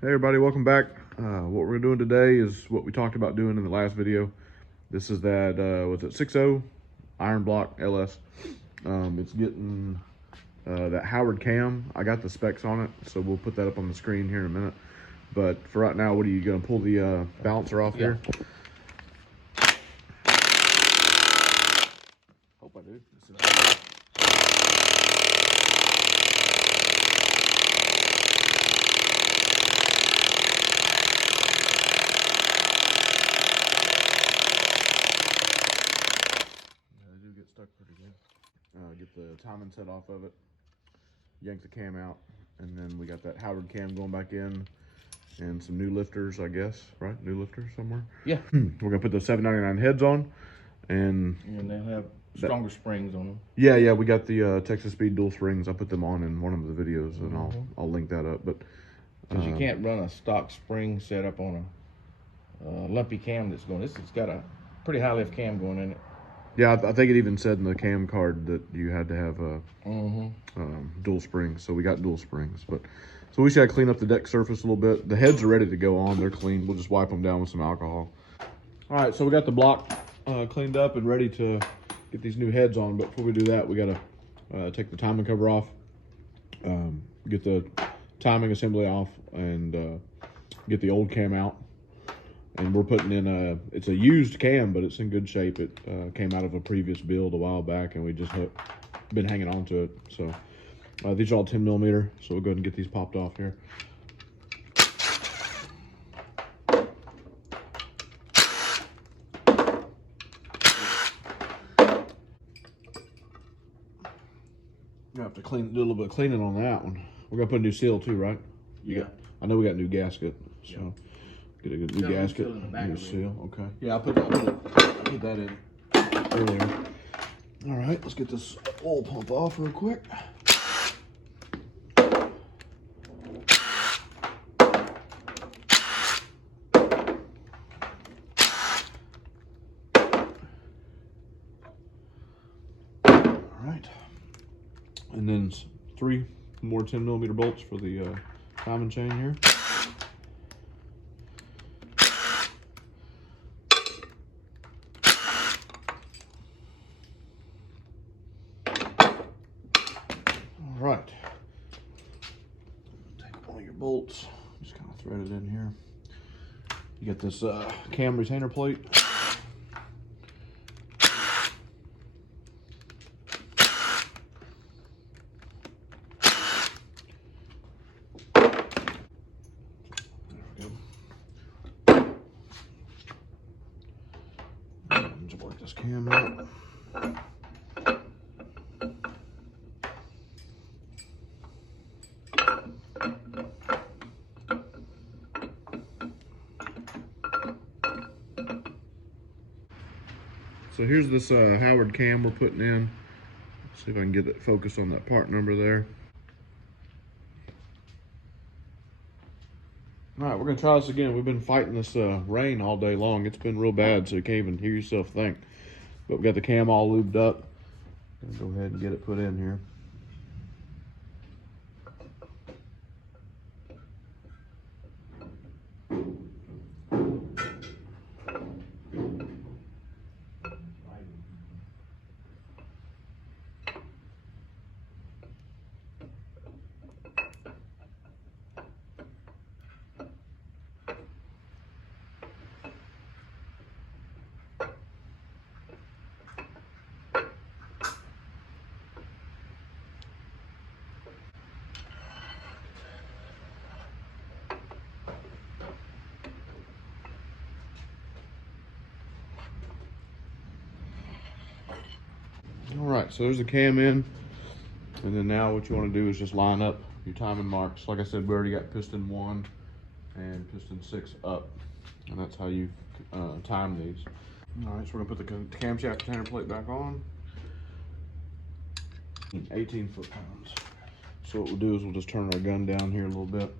Hey everybody, welcome back. What we're doing today is what we talked about doing in the last video. This is that, was it 6.0 iron block LS. It's getting that Howard cam. I got the specs on it, so we'll put that up on the screen here in a minute. But for right now, what are you gonna pull the balancer off here? Hope I do. Get stuck pretty good. Get the timing set off of it, yank the cam out, and then we got that Howard cam going back in, and some new lifters, I guess, right? New lifters somewhere. Yeah. We're gonna put the 799 heads on, and they'll have stronger springs on them. Yeah, we got the Texas Speed dual springs. I put them on in one of the videos, and I'll link that up. But because you can't run a stock spring setup on a lumpy cam that's going. It's got a pretty high lift cam going in it. Yeah, I think it even said in the cam card that you had to have a dual springs. So we got dual springs, but so we should clean up the deck surface a little bit. The heads are ready to go on; they're clean. We'll just wipe them down with some alcohol. All right, so we got the block cleaned up and ready to get these new heads on. But before we do that, we gotta take the timing cover off, get the timing assembly off, and get the old cam out. And we're putting in it's a used cam, but it's in good shape. It came out of a previous build a while back, and we just been hanging on to it. So these are all 10 millimeter, so we'll go ahead and get these popped off here. You have to do a little bit of cleaning on that one. We're gonna put a new seal too, right? Yeah. I know we got a new gasket, so. Yeah. Get a good new gasket, new seal. Okay. Yeah, I put that in earlier. All right, let's get this oil pump off real quick. All right, and then 3 more 10 millimeter bolts for the timing chain here. Right. Take one of your bolts, just kind of thread it in here. You got this cam retainer plate. There we go. And just work this cam out. So here's this Howard cam we're putting in. Let's see if I can get it focused on that part number there. All right, we're gonna try this again. We've been fighting this rain all day long. It's been real bad, so you can't even hear yourself think. But we got the cam all lubed up. Go ahead and get it put in here. All right, so there's the cam in, and then now what you want to do is just line up your timing marks. Like I said, we already got piston 1 and piston 6 up, and that's how you time these. All right, so we're gonna put the camshaft retainer plate back on. 18 foot-pounds. So what we'll do is we'll just turn our gun down here a little bit.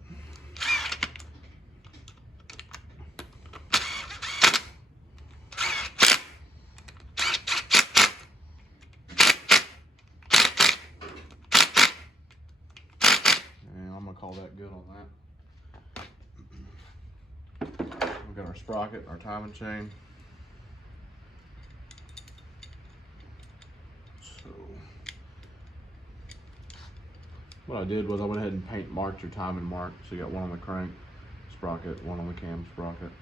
And I'm gonna call that good on that. our sprocket, our timing chain. So what I did was I went ahead and marked your timing mark. So you got one on the crank sprocket, one on the cam sprocket.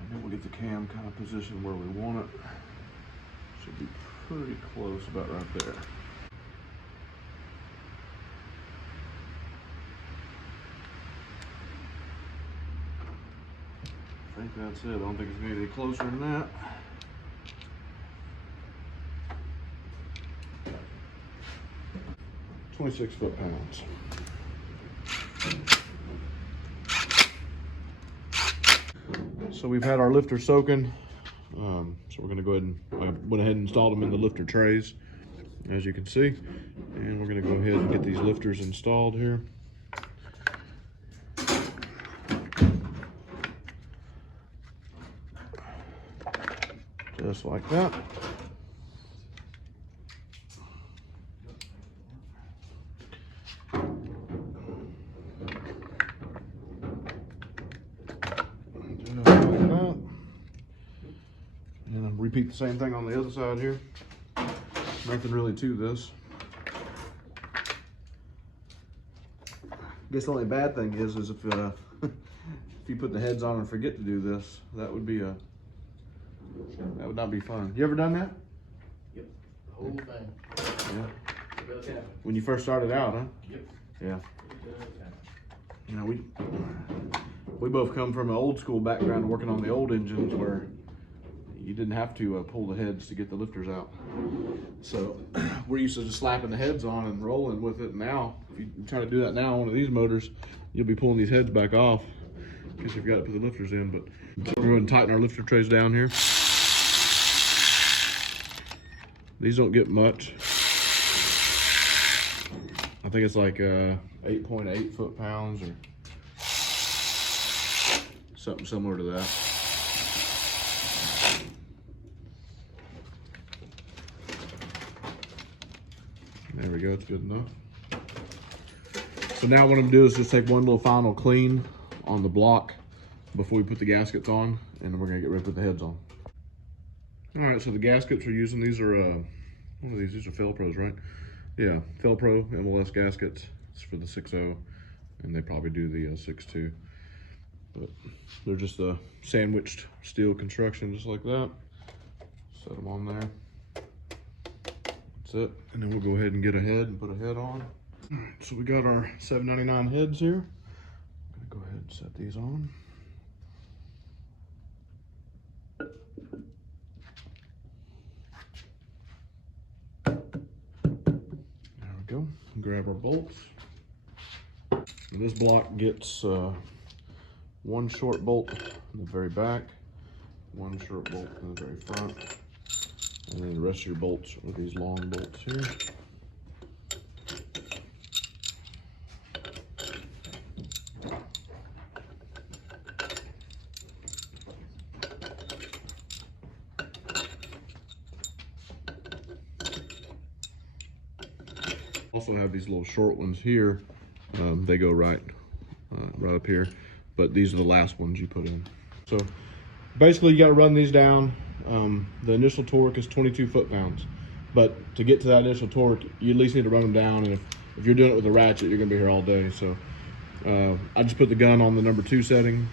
And then we'll get the cam kind of positioned where we want it. Should be pretty close, about right there. I think that's it. I don't think it's gonna get any closer than that. .26 foot-pounds. So we've had our lifter soaking. So we're gonna go ahead and, I went ahead and installed them in the lifter trays, as you can see. And we're gonna go ahead and get these lifters installed here. Just like that. And repeat the same thing on the other side here. Nothing really to this. I guess the only bad thing is if if you put the heads on and forget to do this, that would not be fun. You ever done that? Yep, the whole thing. Yeah. It does happen. When you first started out, huh? Yep. Yeah. It does happen. You know, we both come from an old school background working on the old engines where you didn't have to pull the heads to get the lifters out. So we're used to just slapping the heads on and rolling with it. Now, if you try to do that now on one of these motors, you'll be pulling these heads back off because you've got to put the lifters in. But so we're going to tighten our lifter trays down here. These don't get much. I think it's like 8.8 foot-pounds or something similar to that. There we go, it's good enough. So now what I'm gonna do is just take one little final clean on the block before we put the gaskets on, and then we're gonna get ready to put the heads on. All right, so the gaskets we're using, these are, what are these? These are Felpros, right? Yeah, Felpro MLS gaskets. It's for the 6.0, and they probably do the 6.2. But they're just a sandwiched steel construction, just like that. Set them on there. That's it. And then we'll go ahead and get a head and put a head on. All right, so we got our 799 heads here. I'm gonna go ahead and set these on. There we go. Grab our bolts. And this block gets one short bolt in the very back, one short bolt in the very front, and then the rest of your bolts are these long bolts here. Also have these little short ones here. They go right up here, but these are the last ones you put in. So basically you got to run these down. The initial torque is 22 foot-pounds, but to get to that initial torque, you at least need to run them down. And if you're doing it with a ratchet, you're gonna be here all day. So I just put the gun on the number 2 setting.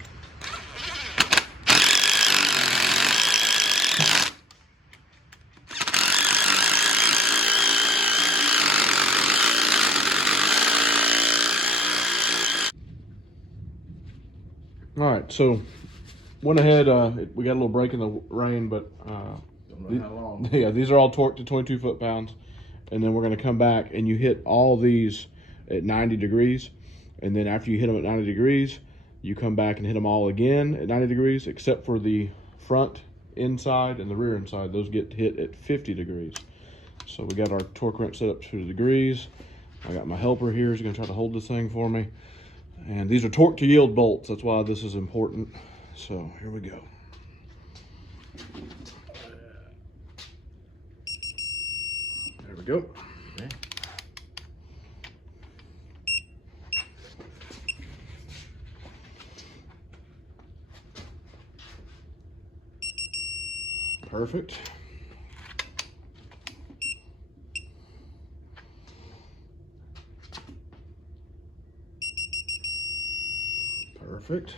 All right, so went ahead, we got a little break in the rain, but Don't know how long. yeah, these are all torqued to 22 foot-pounds. And then we're gonna come back and you hit all these at 90 degrees. And then after you hit them at 90 degrees, you come back and hit them all again at 90 degrees, except for the front inside and the rear inside. Those get hit at 50 degrees. So we got our torque wrench set up to the degrees. I got my helper here, he's gonna try to hold this thing for me. And these are torque to yield bolts. That's why this is important. So here we go. There we go. Okay. Perfect. Perfect.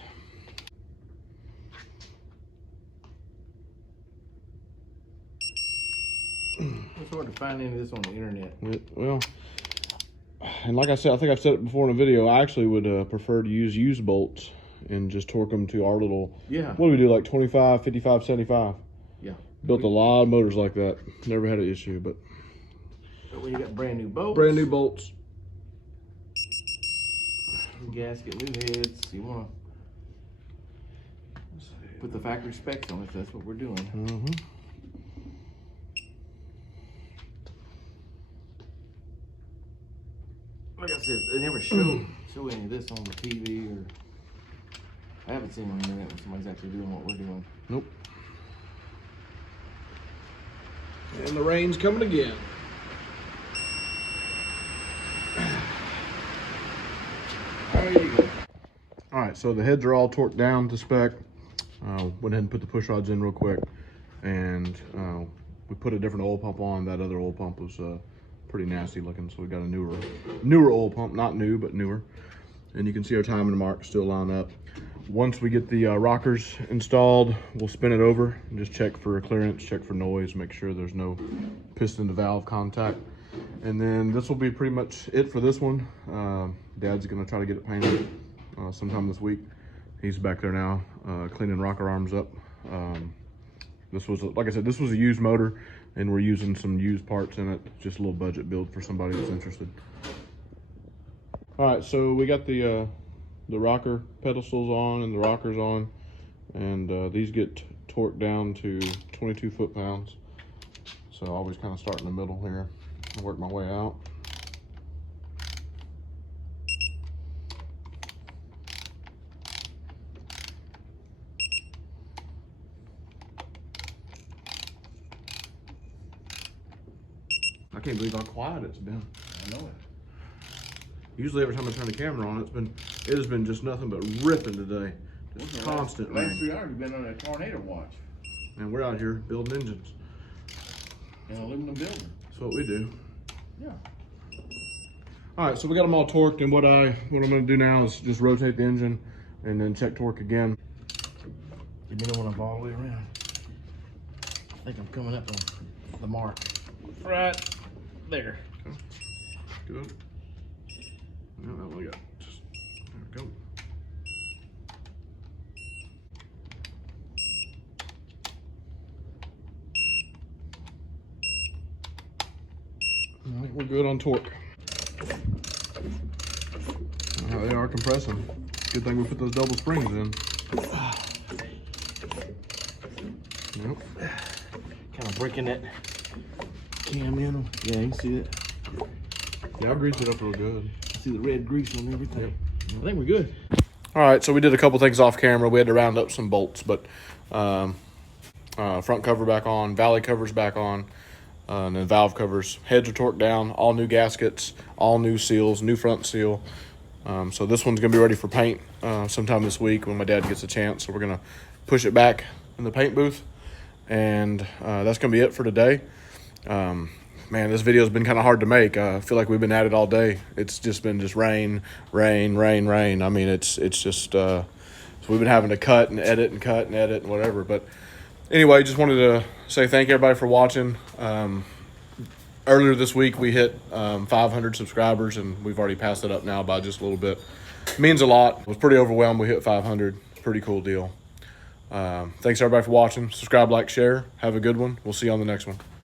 It's hard to find any of this on the internet. Well, and like I said, I think I've said it before in a video, I actually would prefer to use used bolts and just torque them to our little, what do we do, like 25, 55, 75? Yeah. Built a lot of motors like that. Never had an issue, but when you got brand new bolts. Brand new bolts. New gasket, new heads. You want to put the factory specs on it. That's what we're doing. Mm-hmm. Like I said, they never show any of this on the TV, or I haven't seen on the internet when somebody's actually doing what we're doing. Nope. And the rain's coming again. There you go. All right, so the heads are all torqued down to spec. Went ahead and put the push rods in real quick, and we put a different oil pump on. That other oil pump was pretty nasty looking, so we got a newer oil pump, not new, but newer. And you can see our timing marks still line up. Once we get the rockers installed, we'll spin it over and just check for clearance, check for noise, make sure there's no piston to valve contact. And then this will be pretty much it for this one. Dad's gonna try to get it painted sometime this week. He's back there now cleaning rocker arms up. This was, like I said, this was a used motor, and we're using some used parts in it. Just a little budget build for somebody that's interested. All right, so we got the rocker pedestals on and the rockers on, and these get torqued down to 22 foot-pounds. So I always kind of start in the middle here and work my way out. I can't believe how quiet it's been. I know it. Usually every time I turn the camera on, it has been just nothing but ripping today. Just constant rain. Last 3 hours we've been on a tornado watch. And we're out here building engines. In an aluminum building. That's what we do. Yeah. All right, so we got them all torqued, and what I'm gonna do now is just rotate the engine and then check torque again. Give me the one all the way around. I think I'm coming up on the mark. Right there. Okay. Good. Now that we got just, there we go. All right, we're good on torque. They are compressing. Good thing we put those double springs in. Yep. Kind of breaking that cam in. Yeah, you can see it. Yeah, I greased it up real good. See the red grease on everything. Yep. I think we're good. All right, so we did a couple things off camera. We had to round up some bolts, but front cover back on, valley covers back on, and then valve covers. Heads are torqued down, all new gaskets, all new seals, new front seal. So this one's gonna be ready for paint sometime this week when my dad gets a chance. So we're gonna push it back in the paint booth, and that's gonna be it for today. Man, this video's been kind of hard to make. I feel like we've been at it all day. It's just been rain, rain, rain, rain. I mean, it's just so we've been having to cut and edit and cut and edit and whatever. But anyway, just wanted to say thank you everybody for watching. Earlier this week we hit 500 subscribers, and we've already passed it up now by just a little bit. It means a lot. I was pretty overwhelmed. We hit 500. Pretty cool deal. Thanks everybody for watching. Subscribe, like, share. Have a good one. We'll see you on the next one.